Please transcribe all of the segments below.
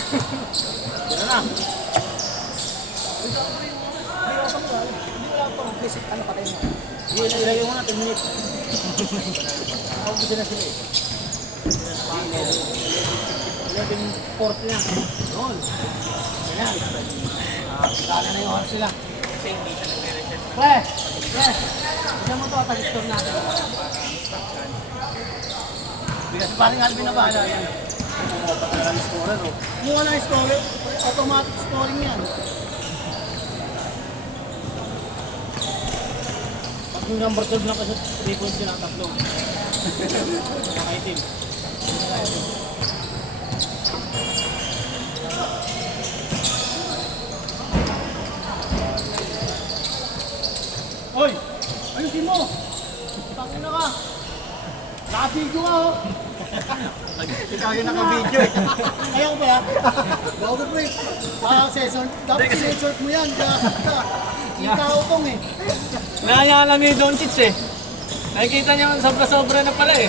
Yan na. Ano patay mo? Ilagay mo na 10 minutes. Ako gusto na sila eh. 11:40 na. Noon. Ayan. Kala na yung oras sila. Pre! Tignan mo ito, tag-store natin. Bigas parang Alvin na bahala yan. Mukha na scorer, automatic scoring yan. Pag yung number 12 na kasi 3 points yun ang tatlo. Nakaitim. Hoy! Ayusin mo! Tangin na ka! Naka-video ka oh! Ikaw yung naka-video eh. Ayaw ba yan? Bago pre! Sensor, dapat sensor mo yan. Ikaw utong eh. Nahaya lang ni Doncic eh. Nakikita niya sobra-sobra na pala eh.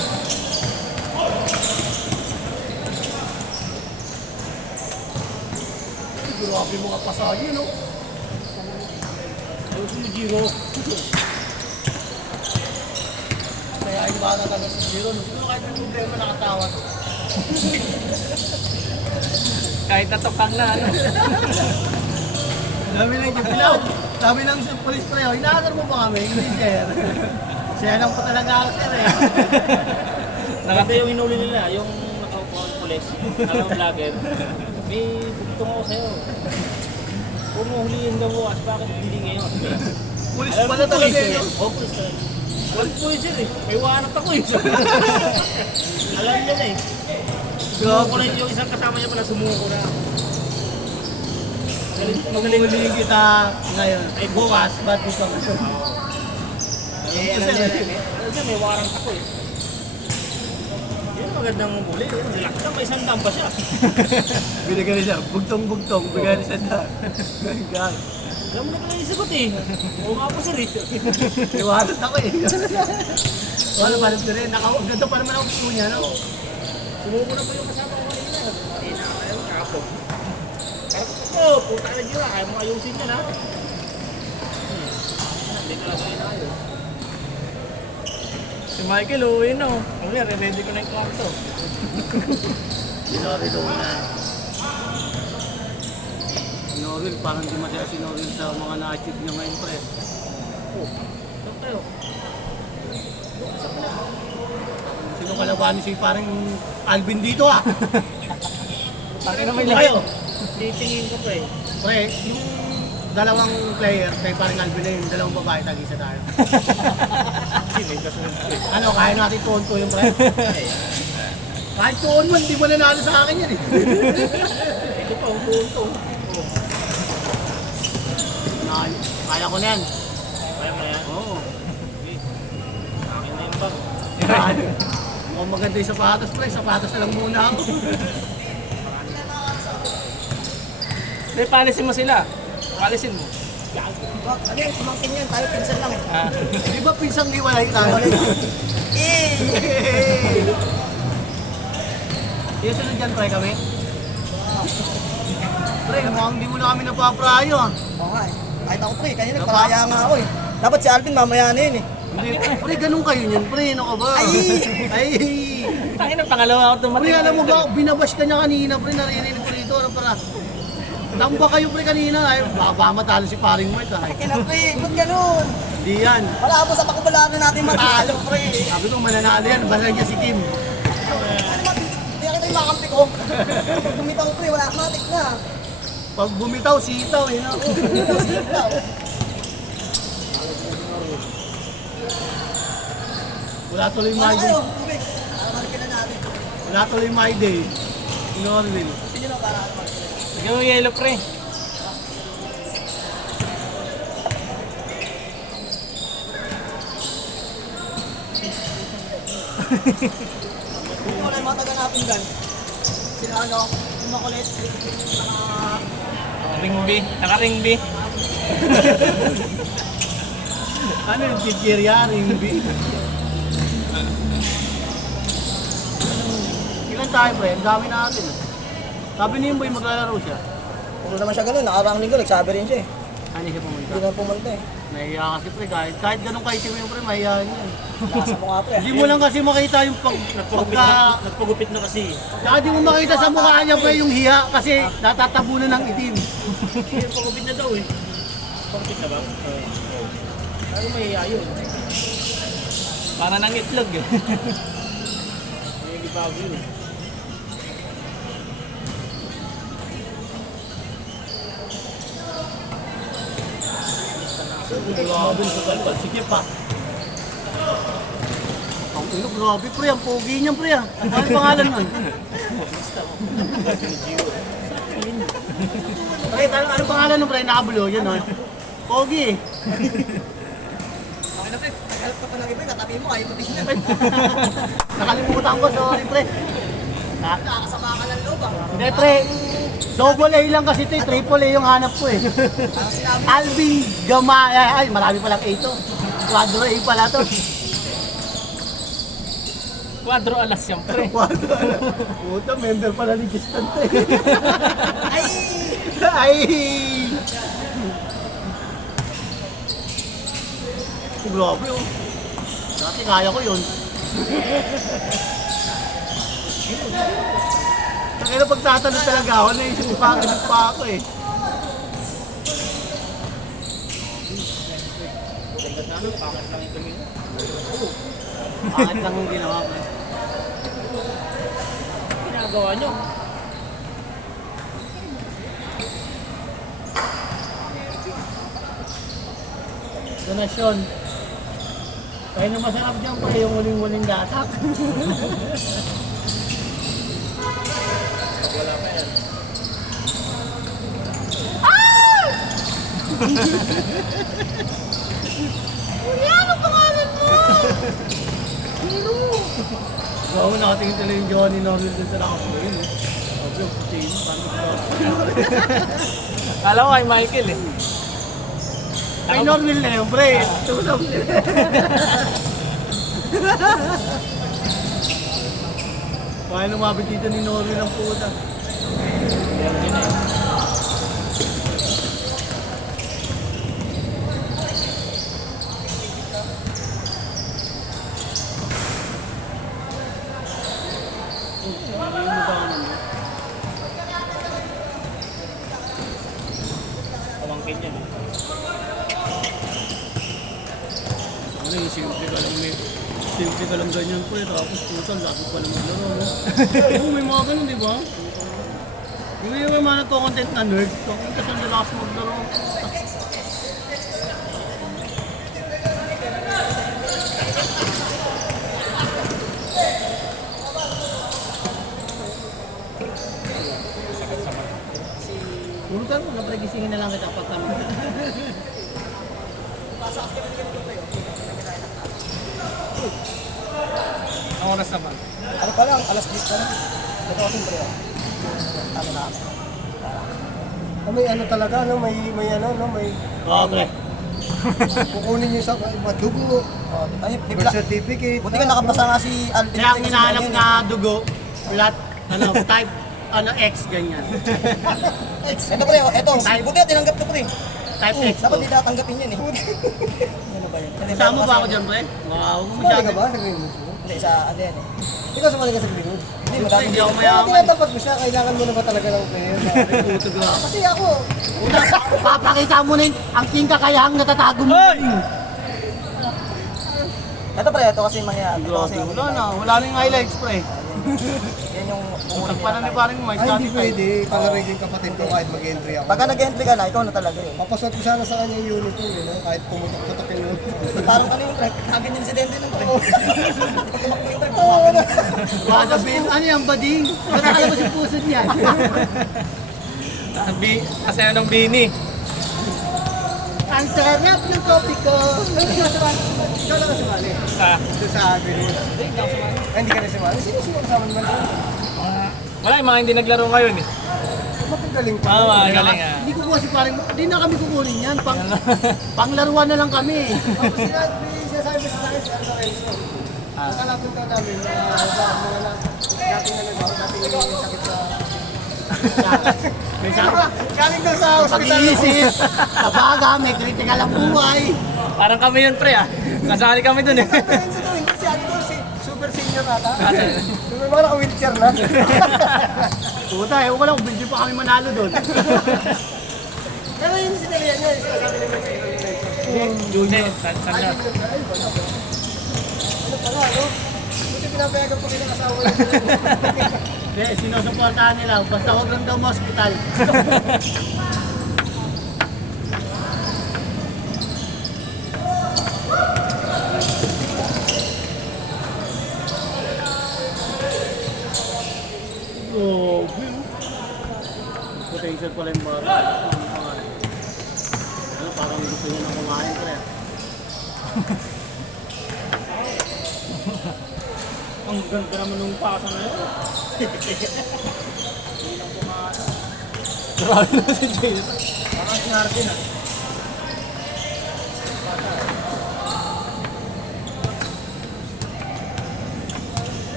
Grabe mga pasagi no? Ayusin yung Giro. Kaya yung bata talaga sa Giro. Siguro kahit may problema nakatawa to. Kahit natukang na ano. Dami lang yung pilaw. Dami lang sa police pre. Inaasar mo ba kami? Hindi sir. Siya lang po talaga ako sir eh. Nakita yung inuli nila, yung nakaupo ang pulis, alam vlogger. May bugtong ako sa'yo. Kung mahuliin ka bukas, bakit hindi ngayon? Police Alam pala mo, talaga pulis eh. eh. Oh, pulis talaga. Walang pulis yun eh. May wanat ako eh. Alam niya na eh. Sumuko na yung isang kasama niya pala, sumuko na. Magaling kita ngayon. Ay bukas, ba't gusto ka? Alam niya, may warrant ako eh. Yun magandang muli. Relax lang, may isang damba siya. Binigyan niya siya, bugtong-bugtong, bigyan niya siya. God. Alam mo na pala yung sagot eh. Oo nga po sir eh. Iwanan ako eh. Wala pa rin rin. Ang ganda pa naman ang gusto niya, no? Sumuko na po yung kasama ko kanina. Eh, nakakayaw, nakapog. Parang ko, puta ka na dyan, kaya mo ayusin yan ha. Hindi talaga yun ayos. Si Michael uwi no. Uli, ready ko na yung kwarto. Sinori doon na. Noril, parang di masaya si Noril sa mga na-achieve niya ngayon, pre. Oh, saan kayo? Sino kalaban si parang Alvin dito ah? Bakit naman Sino kayo? Titingin ko pa eh. Pre, yung dalawang player, kay parang Alvin na yung dalawang babae, tag-isa tayo. Hindi, may kasunod ko eh. Ano, kaya natin tuon-to yung pre? Kahit tuon man, di mo nanalo sa akin yan eh. Ito pa, ang punto. Oh, Kaya ko na yan. kaya mo yan. Oo. Okay. Akin na yung bag. Mukhang maganda yung sapatos, pre. Sapatos na lang muna ako. Hindi, palisin mo sila. Palisin mo. Ano yan, kumangkin yan, tayo pinsan lang eh. Ah. Di ba pinsang liwalay tayo? Yung sunod dyan, pre, kami? Pre, mukhang di mo na kami napaprayo ah. Oo nga eh. Kahit ako pre, kanina nagparaya nga ako eh. Dapat si Alvin mamaya na yun eh. Hindi, pre, ganun kayo niyan, pre. Ano ka ba? Ay! Tangin ang pangalawa ako Pre, tumating. alam mo ba, binabash ka niya kanina, pre. Naririnig ko rito. Ano para? Tamba kayo, pre, kanina. Ay, baka matalo si paring Mark, ah. Kaya pre, ba't ganun? Hindi yan. Wala po sa pakubalaran natin matalo pre. Sabi ko, mananalo yan. Basta niya si Kim. Ano ba, hindi kita yung makampi ko. Pag bumitaw pre, wala matik na. Pag bumitaw, sitaw, eh. No? Sitaw. Wala tuloy Ano my day. kayo? Tubig. Aramarkin na natin. Wala tuloy my day. Inorlin. Sige lang para aramarkin. Sige mo yellow pre. Hindi wala yung mga taga natin dyan. Sila ano, yung makulit. Ring B. Naka-ring B. Ano yung chichirya, ringbi? Ilan tayo, pre? Ang dami natin. Sabi niyo boy maglalaro siya. Puro naman siya ganun, nakaraang linggo, nagsabi rin siya eh. Ano siya pumunta? Hindi na pumunta eh. Nahiya kasi pre, kahit ganun kaitim yung pre, mahihayin yan. Nasa mo nga po eh. Hindi mo lang kasi makita yung Nagpagupit na kasi. Saka di mo makita sa mukha niya pre yung hiya kasi natatabunan ng itim. Pagupit na daw eh. Pagupit na ba? Ano may ayun? Para nang itlog eh. May gibago yun. Sige pa. Ang ino, grabe pre, ang pogi niyan pre ah. Ano pangalan nun? Pre, ano pangalan nun pre? Nakabulo, yun oh. Pogi. Okay na pre, naghalap ka pa ng iba, katabi mo, ayaw mo tingnan. Nakalimutan ko, sorry pre. Nakakasama ka ng loob ah. Hindi pre, double A lang kasi ito, triple A yung hanap ko eh. Parang sinabi, Alvin Gamaya, ay marami palang A to. Quadro A pala to. Quadro alas siyempre. Quadro A. Puta, member pala ni Gistante. ay! Ay! Grabe oh. Dati kaya ko yun. Kaya pagtatanong talaga ako, naisip ko pa ako eh. Bakit lang yung ginawa ko eh. Ginagawa nyo. Donasyon. Kaya na masarap dyan pa yung huling-huling gatak. Wala pa yan. Ano pangalan mo? Wow, nakatingin tuloy yung Johnny Norwell dun sa nakapuin eh. Sabi yung putin, paano ba? Kala ko kay Michael eh. Kay Norwell na yun, pre. Tusap nila. Paano lumapit dito ni Norwell ang puta? Pamangkin yan eh. Ano yung simple ka lang ganyan po eh. Tapos puta, lagi pa naman laro, no? Oo, may mga ganun, di ba? Yung may mga nagko-content na nerd, talking ka sa lakas maglaro. Puro ka mo, napagisingin na lang kita pag kami. Ang oras naman. ano pa lang, alas 10 pa lang. Ito kasi pre, ano na kami. May ano talaga, no? May ano, no? May Okay. kukunin niyo sa dugo, Oh, ay, di birth pala. certificate. Buti ka nakabasa nga si Alvin. Kaya ang hinahanap na dugo, flat, type, X, ganyan. Ito pre, ito. Buti na tinanggap ko pre. Type X Dapat to. di natanggapin yan eh. Ano ba yun? Kasama ba ako dyan, pre? Wow, Sumali ka ba sa Green Moon? Hindi, sa ano yan eh. Ikaw sumali ka sa Green Moon? Hindi, Hindi madami. ako Kaya mayaman. tinatapat mo siya, kailangan mo na ba talaga ng player? Puto ka. Kasi ako, Una, papakita mo na ang king kakayahang natatago mo. Ito pre, ito kasi mangya. Ito kasi Grabe, wala na. Wala na yung highlights, pre. yan yung Utang pa na ni paring Mike. ay hindi Sabi pwede, palarin yung kapatid ko kahit mag-entry ako. Pagka nag-entry ka na, ikaw na talaga yun. Papasok ko sana sa kanya yung uniform, no? Kahit pumutok-putok yung uniform. Parang ano yung pre, kagin yung insidente nun pre. Pag tumakbo yung pre, tumakbo na. baka sabihin, ano yan, bading? Ba't nakalabas yung pusod niya? Kasi anong bini. Ang sarap ng kopi ko. Ikaw lang ka sumali. Ah, Ito sa Green Moon. Ay, hindi ka na sumali. Sino kasama naman doon? wala yung mga hindi naglaro ngayon eh. Mapagaling pa. Galing ah. Hindi ko kasi parang, hindi na kami kukunin yan. Panglaruan na lang kami. Tapos sinasabi sa akin si Aldo Renzo. Nakalapin ka namin, mga dati na nagawa, dati na sakit sa May sa Galing daw sa hospital. pag-iisip, kabaga, may critical ang buhay. Parang kami yun, pre, ah. Kasali kami dun, eh. Hindi si ano to, si super senior ata. May mga naka-wheelchair na. Puta, ewan ko lang kung hindi pa kami manalo doon. Pero yun sinalihan niya, yung sinasabi naman sa inyo. Junior. Sanda. Ano pala, ano? Buti pinapayagan pa kayo ng asawa niya. Hindi, sinusuportahan nila. Basta huwag lang daw ma-hospital. Grabe. Potential pala yung bata. Ano, parang gusto niya na kumain ko rin. Ang ganda naman nung pasa na yun. Grabe na si Jay. Parang sinarte na.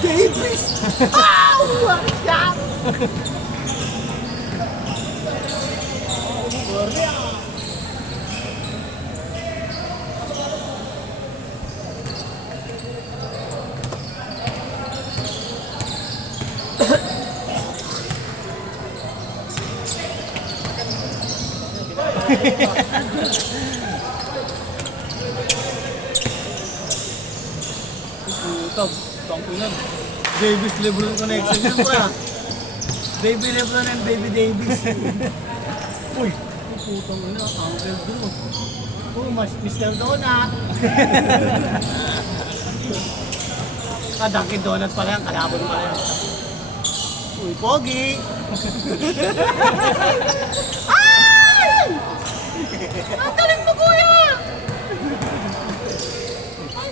Davis! Ow! Yan! Puta, tangkinan. Davis Lebron connection yan pa. Baby Lebron and Baby Davis. Uy, putang ina, Uncle Drew. Oh, mas Mr. Donut. Dunkin' Donut pala yan, kalabon pala yan. Uy, Pogi! Ay! Ang galing mo, kuya!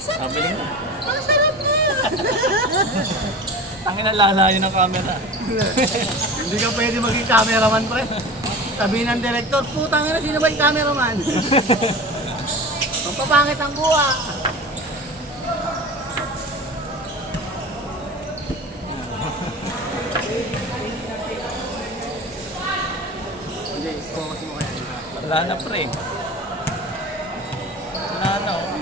Sabi lang. Ang sarap niya! Ang inalalayo ng camera. Hindi ka pwede maging cameraman, pre. Sabi ng director, putang ina, sino ba yung cameraman? Magpapangit ang buha. Hindi, focus mo kaya. Wala na, pre. Wala na, oh.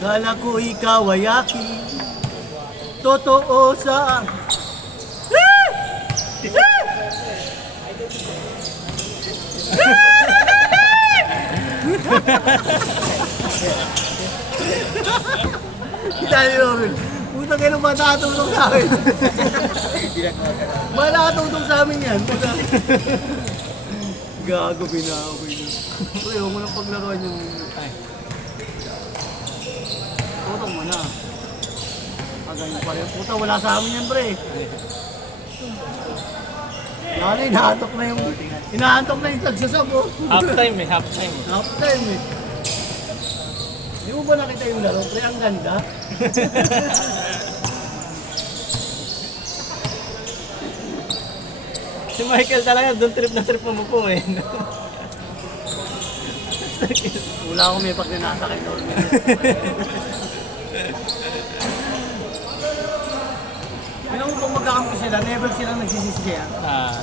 Kala ko ikaw ay aking totoo sa... Kita niyo rin. Puta kayo ba nakatulong sa akin? Ba nakatulong sa amin yan? Puta. Gago, binawin nyo. Pre, huwag mo nang paglaruan yung... Ay. Putang mo na. Ganyan pala yung puta, wala sa amin yan, pre. Lalo, inaantok na yung... Inaantok na yung tagsasab, oh. Half time, eh. Half time. Half time, eh. Di mo ba nakita yung laro, pre? Ang ganda. Si Michael talaga, doon trip na trip mo po, eh. Wala akong may pag ninasakay doon. Alam mo kung magkakampi sila, never silang nagsisisiyan. Ah.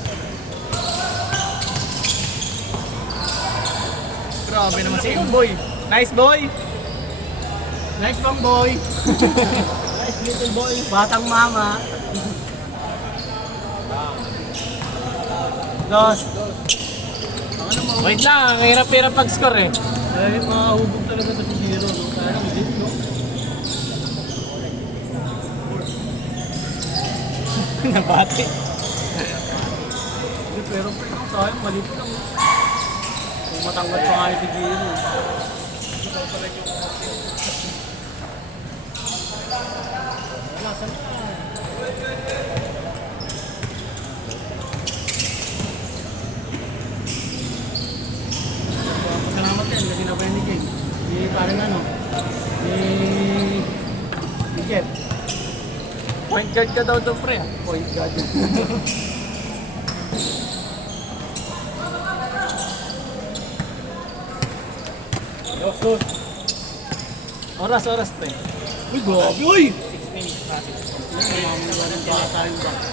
Grabe naman si Boy. Nice boy. Nice bang boy? Nice little boy. Batang mama. Dos. Ano mo? Wait lang, ang hirap-hirap pag-score, eh. Ay, mahubog talaga sa Zero, no? Sayang din, no? Nabati. Hindi, pero sayang, mali pa lang. Kung matanggal pa nga yung si Zero. Wala, saan ka? Salamat yan, kasi na ni King. Di parang ano, ni Jeff. Point guard ka daw doon, pre. Point guard yun. Oras, pre. Uy, grabe, uy! 6 minutes passing. Mamamula ng bata yung bata.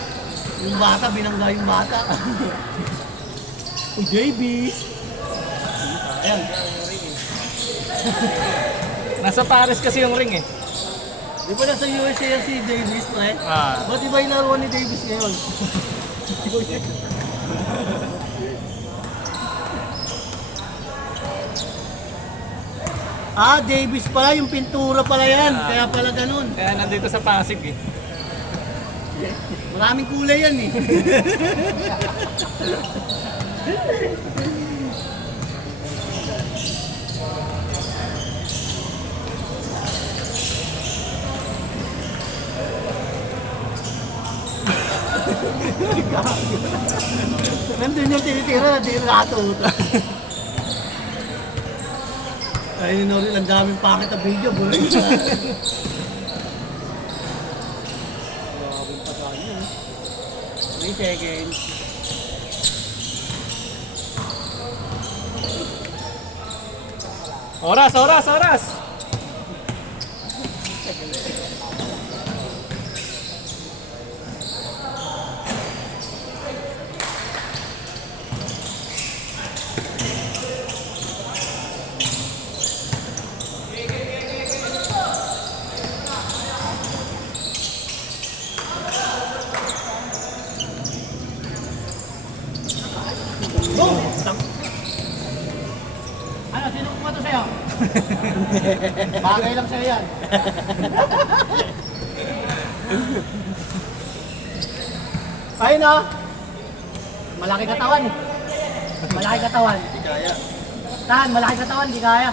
Yung bata, binangga yung bata. Uy, Davis! Ayan. Nasa Paris kasi yung ring eh. Di ba nasa USA yan si Davis, pre? Ah. Ba't iba yung laro ni Davis ngayon? Ah, Davis pala, yung pintura pala yan. Kaya pala ganun. Kaya nandito sa Pasig eh. Maraming kulay yan eh. Nandun yung tinitira na tirato. Ay, yun rin, ang daming pakit na video. Bulay na. Grabing pagkain yun. 3 seconds. Oras! Ano, sino kumato sa'yo? Bagay lang sa'yo yan. Ayun o. Malaki katawan eh. Malaki katawan. Hindi kaya. Tahan, malaki katawan, hindi kaya.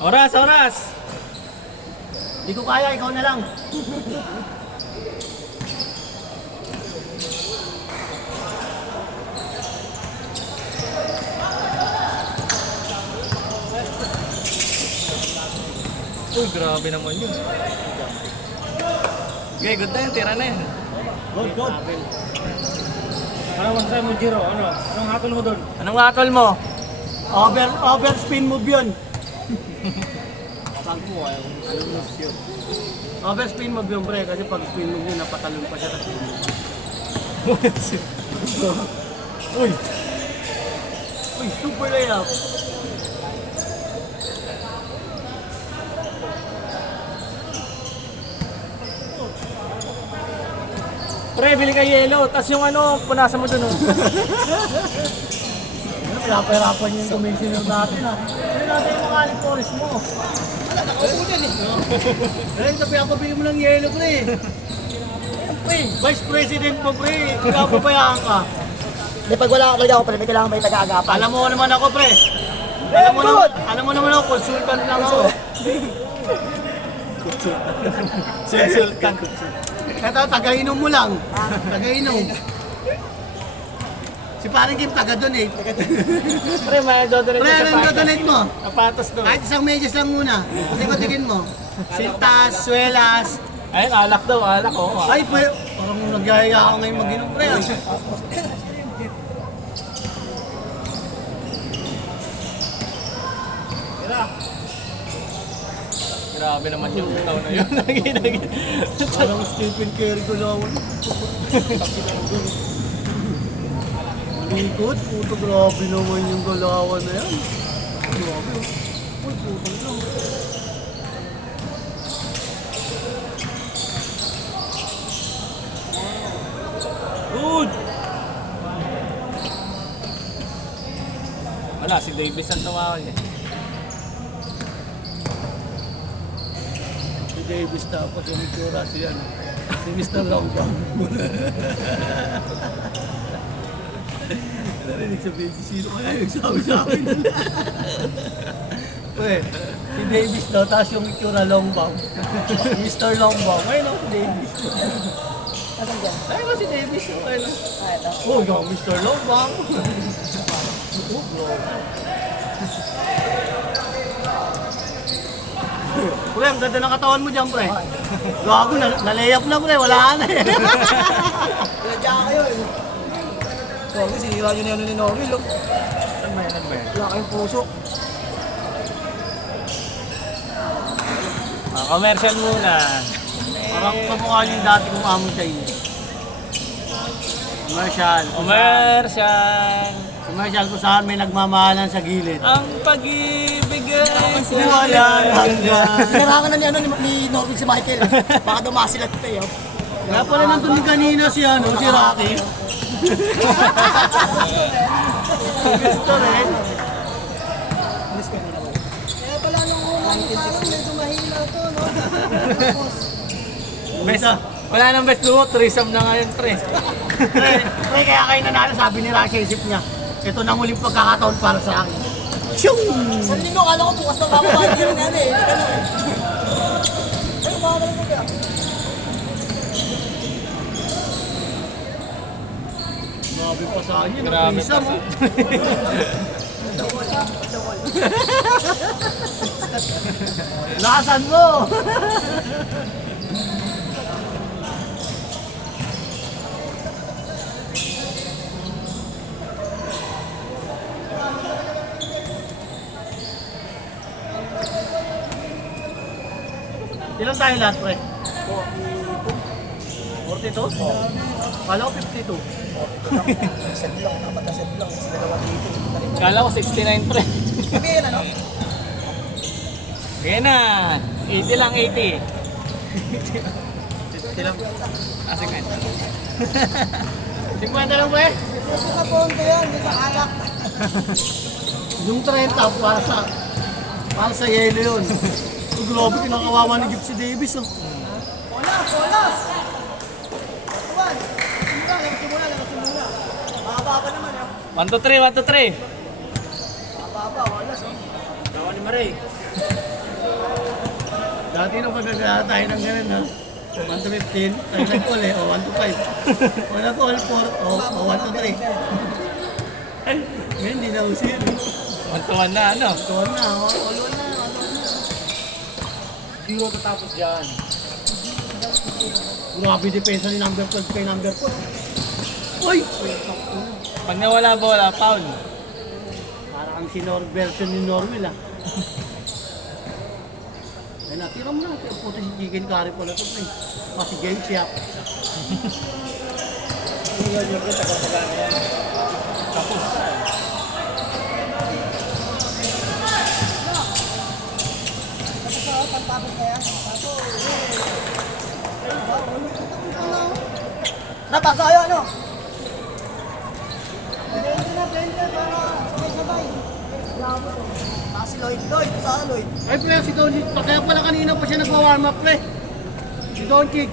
Oras! Hindi ko kaya, ikaw na lang. Uy, grabe naman yun. Okay, good na yun. Tira na yun. Good. Ano masasabi mo, Jiro? Ano? Anong hatol mo doon? Anong atol mo? Overspin move yun. Pag mo, anong moves yun? Overspin move yun, pre. Kasi pag spin move yun, napatalon pa siya. Uy! Uy, super layup. Pre, bili ka yelo. Tapos yung ano, punasan mo dun oh. Pinapahirapan yung commissioner natin ha. Ano natin yung mga aling mo? Wala, nakaupo dyan eh. Ayun, sabi ako bigyan mo ng yelo, pre. Pre, Vice President mo, pre. Pinapabayaan ka. Hindi, pag wala ako talaga ako, pre, may kailangan may taga-agapan. Alam mo naman ako, pre. Alam mo naman ako, consultant lang ako. Consultant. Ito, taga-inom mo lang. Taga-inom. Si parang Kim taga doon eh. Pre, may dodonate Pre, sa anong donate mo? Sapatos doon. Kahit isang medyas lang muna. Tingin mo. Sintas, swelas. Ayun, alak daw, alak oh. Ay, parang nagyayaya ako ngayon mag-inom, pre. Grabe naman yung taon na yun. Parang Stephen Curry ko lang. Likod, puto, grabe naman yung galawan na yan. Grabe. Uy, puto lang. Good! Wala, si Davis ang tumawag eh. Si Davis tapos yung itsura si ano. Si Mr. Longbang. Narinig sa baby, sino kaya yung sabi sa akin? Pre, si Davis daw, tapos yung itsura Longbang. Mr. Longbang. Ayun ako si Davis. Asan dyan? Ayun ako si Davis. Ayun ako. Ah, ito. Oh, yung Mr. Longbang. Pre, ang ganda ng katawan mo dyan, pre. Gago, na-layup na, pre. Wala na eh. Pinadya kayo eh. Huwag sinira nyo na yun ni Norwil. Oh. Ano ba yan? Wala kayong puso. Commercial muna. Parang kamukha niyo yung dati kong amo sa inyo. Commercial. Commercial. Commercial kung saan may nagmamahalan sa gilid. Ang pag-ibig ay Wala hanggan. Hinarangan na ni Norwil si Michael. Baka dumasilat pa yun. Kaya pala nandun din kanina si Rocky. Gusto rin. Kaya pala nung unang parang medyo mahina to, no? best. Wala nang best duo, threesome na ngayon, pre. Pre, kaya kayo nanalo, sabi ni Rocky, isip niya. Ito nang huling pagkakataon para sa akin. Sa linggo, kala ko bukas na bababahin yun yan eh. Ganun eh. Ay, baka mo kaya. Grabe pa sa akin. Grabe Isa pa mo. Lakasan mo. Ilan tayo lahat, pre? 42? Kala ko 52. Set lang, dapat na set lang. Kasi dalawa dito. Kala ko 69, pre. Sabihin ano? Kaya na. 80 lang, 80. Ilang? Ah, sige. 50 lang, pre? Gusto sa ponto yan, may sa alak. Yung 30 para sa yelo yun. So, grabe, kinakawawa ni Gypsy Davis. Oh. Olas, olas! Tuwan! Simula, lakas muna. Mababa naman yan. 1 to 3, 1 to 3. Mababa, olas oh. Tawa ni Maray. Dati nung pagkagaya tayo ng ganun, ha? 1 to 15, tayo nag-call eh, o 1 to 5. O nag-call 4, o 1 to 3. Ay, ngayon, hindi na uso yun. 1 to 1 na, ano? Tuwan na, all na. Zero tatapos dyan. Grabe depensa ni number 12 kay number 4. Uy! Pag nawala bola, foul. Parang ang version ni Norwil, ah. Ay, natira mo na. Kaya puto si Chicken Curry pala ito, pre. Kasi game siya. Natas tayo, ano? Blender para sabay-sabay. Si Lloyd, saan Lloyd? Ay, pre, si Don, kaya pala kanina pa siya nagwa-warm up, pre. Si Don Kick.